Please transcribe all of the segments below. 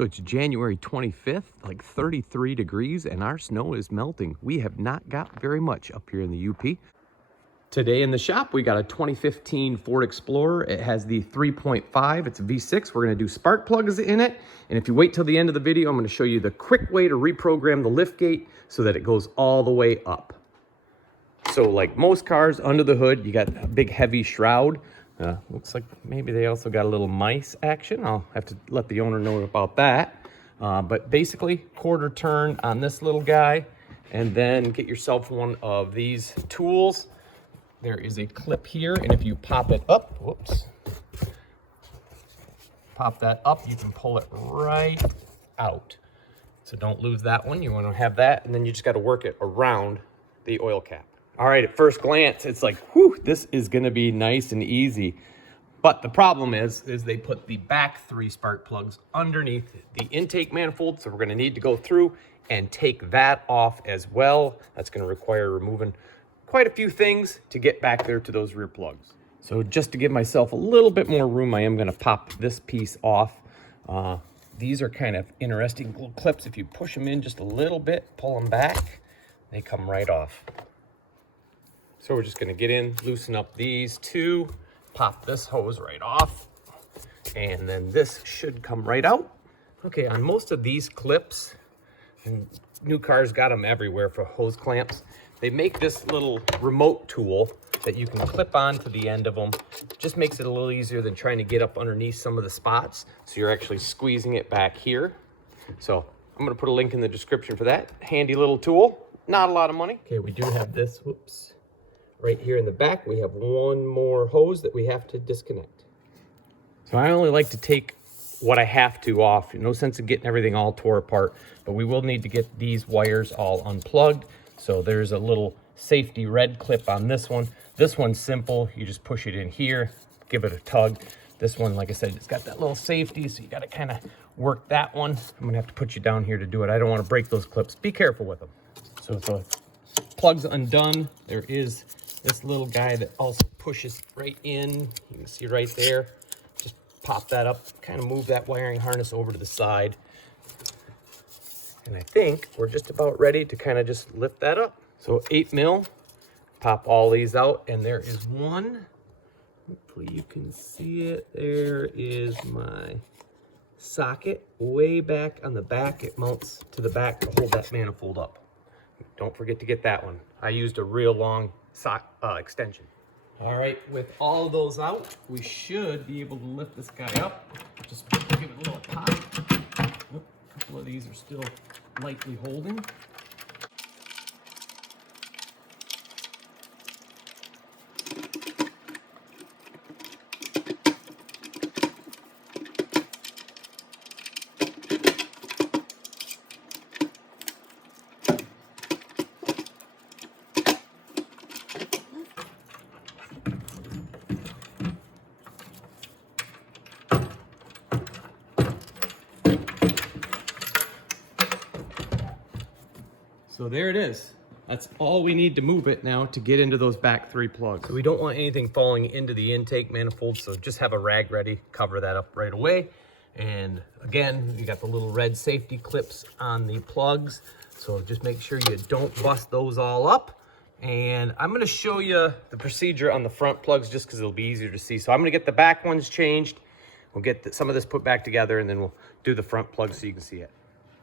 So it's January 25th, like 33 degrees, and our snow is melting. We have not got very much up here in the UP. Today in the shop, we got a 2015 Ford Explorer. It has the 3.5, it's a V6. We're gonna do spark plugs in it. And if you wait till the end of the video, I'm gonna show you the quick way to reprogram the lift gate so that it goes all the way up. So like most cars, under the hood, you got a big heavy shroud. Looks like maybe they also got a little mice action. I'll have to let the owner know about that. But basically, quarter turn on this little guy, and then get yourself one of these tools. There is a clip here, and if you pop it up, whoops, pop that up, you can pull it right out. So don't lose that one. You want to have that, and then you just got to work it around the oil cap. All right, at first glance, it's like, whew, this is gonna be nice and easy. But the problem is they put the back 3 spark plugs underneath the intake manifold, so we're gonna need to go through and take that off as well. That's gonna require removing quite a few things to get back there to those rear plugs. So just to give myself a little bit more room, I am gonna pop this piece off. These are kind of interesting little clips. If you push them in just a little bit, pull them back, they come right off. So we're just gonna get in, loosen up these two, pop this hose right off, and then this should come right out. Okay, on most of these clips, and new cars got them everywhere for hose clamps, they make this little remote tool that you can clip on to the end of them. Just makes it a little easier than trying to get up underneath some of the spots. So you're actually squeezing it back here. So I'm gonna put a link in the description for that. Handy little tool, not a lot of money. Okay, we do have this, whoops. Right here in the back, we have one more hose that we have to disconnect. So I only like to take what I have to off. No sense in getting everything all tore apart, but we will need to get these wires all unplugged. So there's a little safety red clip on this one. This one's simple. You just push it in here, give it a tug. This one, like I said, it's got that little safety, so you gotta kind of work that one. I'm gonna have to put you down here to do it. I don't wanna break those clips. Be careful with them. So if the plug's undone, there is this little guy that also pushes right in. You can see right there. Just pop that up, kind of move that wiring harness over to the side. And I think we're just about ready to kind of just lift that up. So 8 mil, pop all these out, and there is one. Hopefully you can see it. There is my socket way back on the back. It mounts to the back to hold that manifold up. Don't forget to get that one. I used a real long extension. All right, with all of those out, we should be able to lift this guy up. Just give it a little pop. Oh, a couple of these are still lightly holding. So there it is. That's all we need to move it now to get into those back 3 plugs. So we don't want anything falling into the intake manifold, so just have a rag ready, cover that up right away. And again, you got the little red safety clips on the plugs, so just make sure you don't bust those all up. And I'm gonna show you the procedure on the front plugs just because it'll be easier to see. So I'm gonna get the back ones changed. We'll get some of this put back together, and then we'll do the front plugs so you can see it.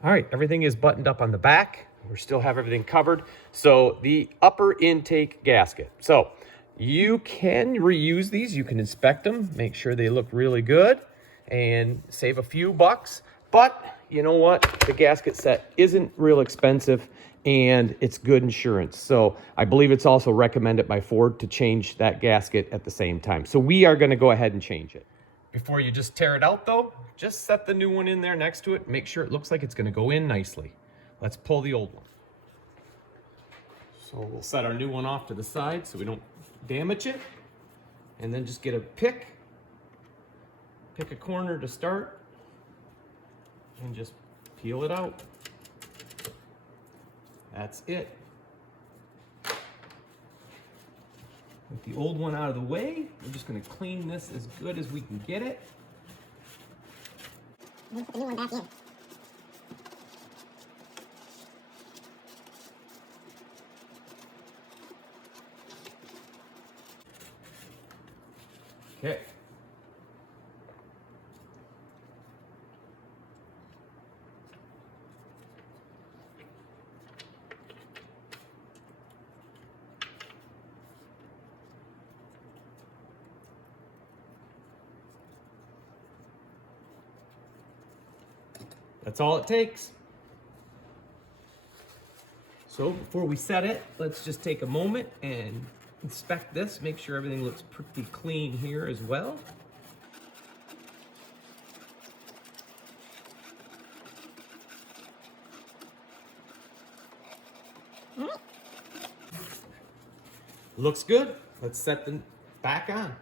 All right, everything is buttoned up on the back. We still have everything covered. So the upper intake gasket. So you can reuse these. You can inspect them, make sure they look really good, and save a few bucks. But you know what? The gasket set isn't real expensive, and it's good insurance. So I believe it's also recommended by Ford to change that gasket at the same time. So we are going to go ahead and change it. Before you just tear it out though, just set the new one in there next to it. Make sure it looks like it's going to go in nicely. Let's pull the old one. So we'll set our new one off to the side so we don't damage it. And then just get a pick a corner to start, and just peel it out. That's it. With the old one out of the way, we're just going to clean this as good as we can get it. Put the new one back in. That's all it takes. So before we set it, let's just take a moment and inspect this, make sure everything looks pretty clean here as well. Looks good. Let's set them back on.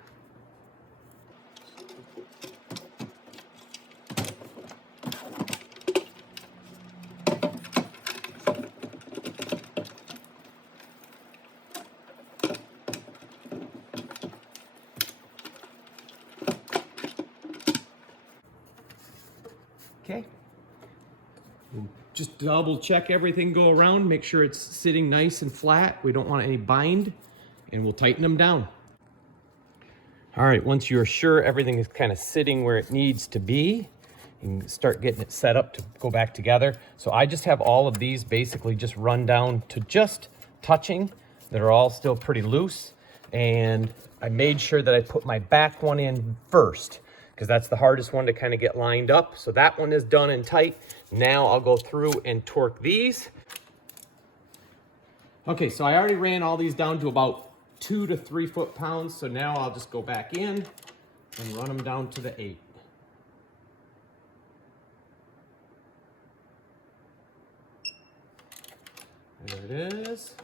Okay. Just double check everything, go around, make sure it's sitting nice and flat. We don't want any bind, and we'll tighten them down. All right, once you're sure everything is kind of sitting where it needs to be, you can start getting it set up to go back together. So I just have all of these basically just run down to just touching. They're all still pretty loose. And I made sure that I put my back one in first, because that's the hardest one to kind of get lined up. So that one is done and tight. Now I'll go through and torque these. Okay, so I already ran all these down to about 2 to 3 foot-pounds. So now I'll just go back in and run them down to the 8. There it is.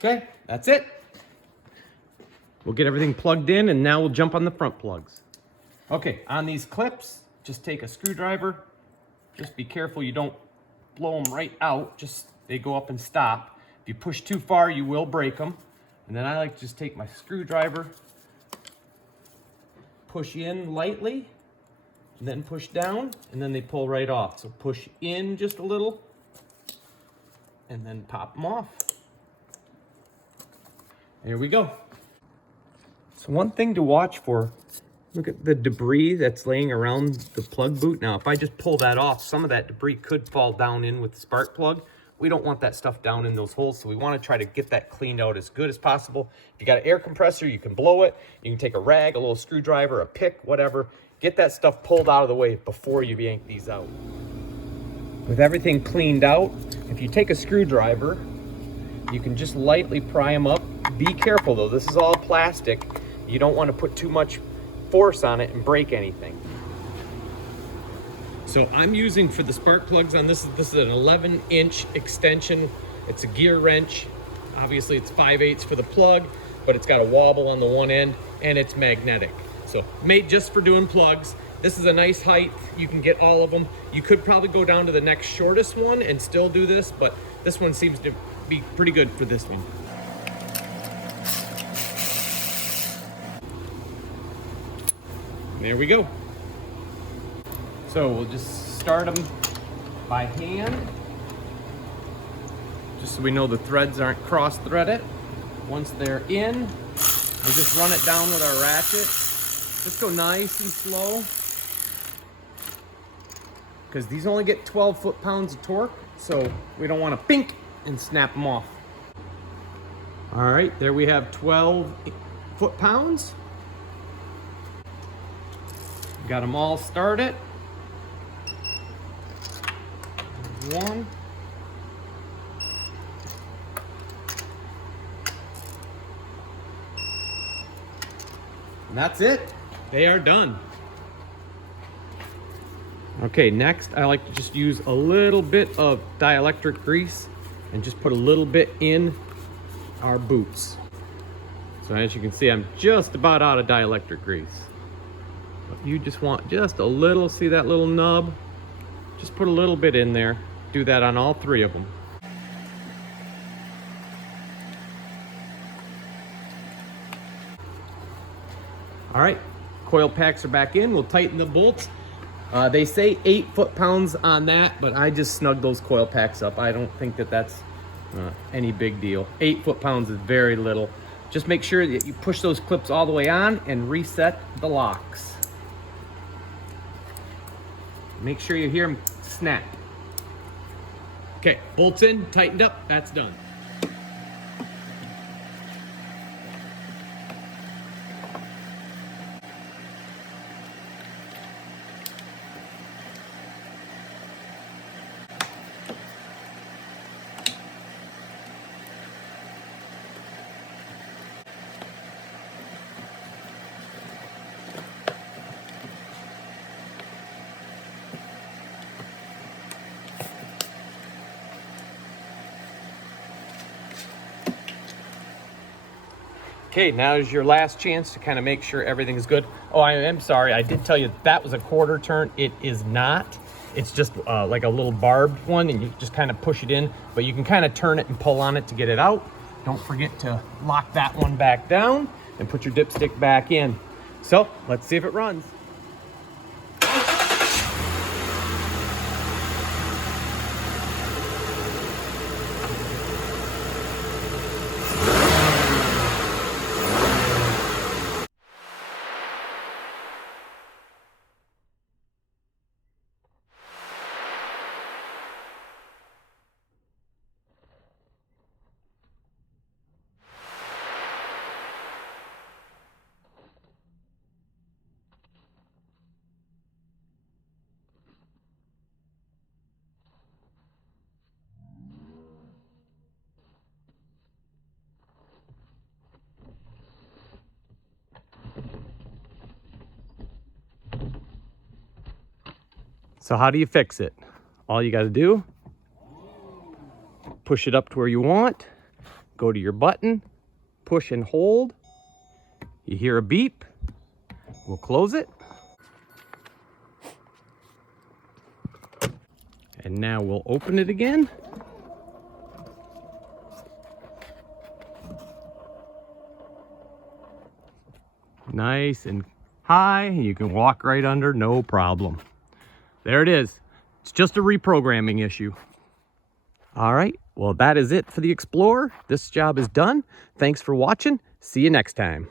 Okay, that's it. We'll get everything plugged in, and now we'll jump on the front plugs. Okay, on these clips, just take a screwdriver. Just be careful you don't blow them right out. Just they go up and stop. If you push too far, you will break them. And then I like to just take my screwdriver, push in lightly, and then push down, and then they pull right off. So push in just a little, and then pop them off. There we go. So one thing to watch for, look at the debris that's laying around the plug boot. Now, if I just pull that off, some of that debris could fall down in with the spark plug. We don't want that stuff down in those holes, so we want to try to get that cleaned out as good as possible. If you got an air compressor, you can blow it. You can take a rag, a little screwdriver, a pick, whatever. Get that stuff pulled out of the way before you yank these out. With everything cleaned out, if you take a screwdriver, you can just lightly pry them up. Be careful though, this is all plastic. You don't want to put too much force on it and break anything. So I'm using for the spark plugs on this is an 11-inch extension. It's a gear wrench. Obviously it's 5/8 for the plug, but it's got a wobble on the one end and it's magnetic. So made just for doing plugs. This is a nice height. You can get all of them. You could probably go down to the next shortest one and still do this, but this one seems to be pretty good for this one. There we go. So we'll just start them by hand, just so we know the threads aren't cross-threaded. Once they're in, we'll just run it down with our ratchet. Just go nice and slow, because these only get 12 foot-pounds of torque, so we don't want to pink and snap them off. All right, there we have 12 foot-pounds. Got them all started. One. And that's it. They are done. Okay, next I like to just use a little bit of dielectric grease and just put a little bit in our boots. So as you can see, I'm just about out of dielectric grease. But you just want just a little, see that little nub? Just put a little bit in there. Do that on all 3 of them. All right, coil packs are back in. We'll tighten the bolts. They say 8 foot-pounds on that, but I just snugged those coil packs up. I don't think that that's any big deal. 8 foot-pounds is very little. Just make sure that you push those clips all the way on and reset the locks. Make sure you hear them snap. Okay, bolts in, tightened up, that's done. Okay, now is your last chance to kind of make sure everything is good. Oh, I am sorry. I did tell you that was a quarter turn. It is not. It's just like a little barbed one, and you just kind of push it in, but you can kind of turn it and pull on it to get it out. Don't forget to lock that one back down and put your dipstick back in. So let's see if it runs. So how do you fix it? All you got to do, push it up to where you want, go to your button, push and hold. You hear a beep, we'll close it. And now we'll open it again. Nice and high, you can walk right under, no problem. There it is. It's just a reprogramming issue. All right, well, that is it for the Explorer. This job is done. Thanks for watching. See you next time.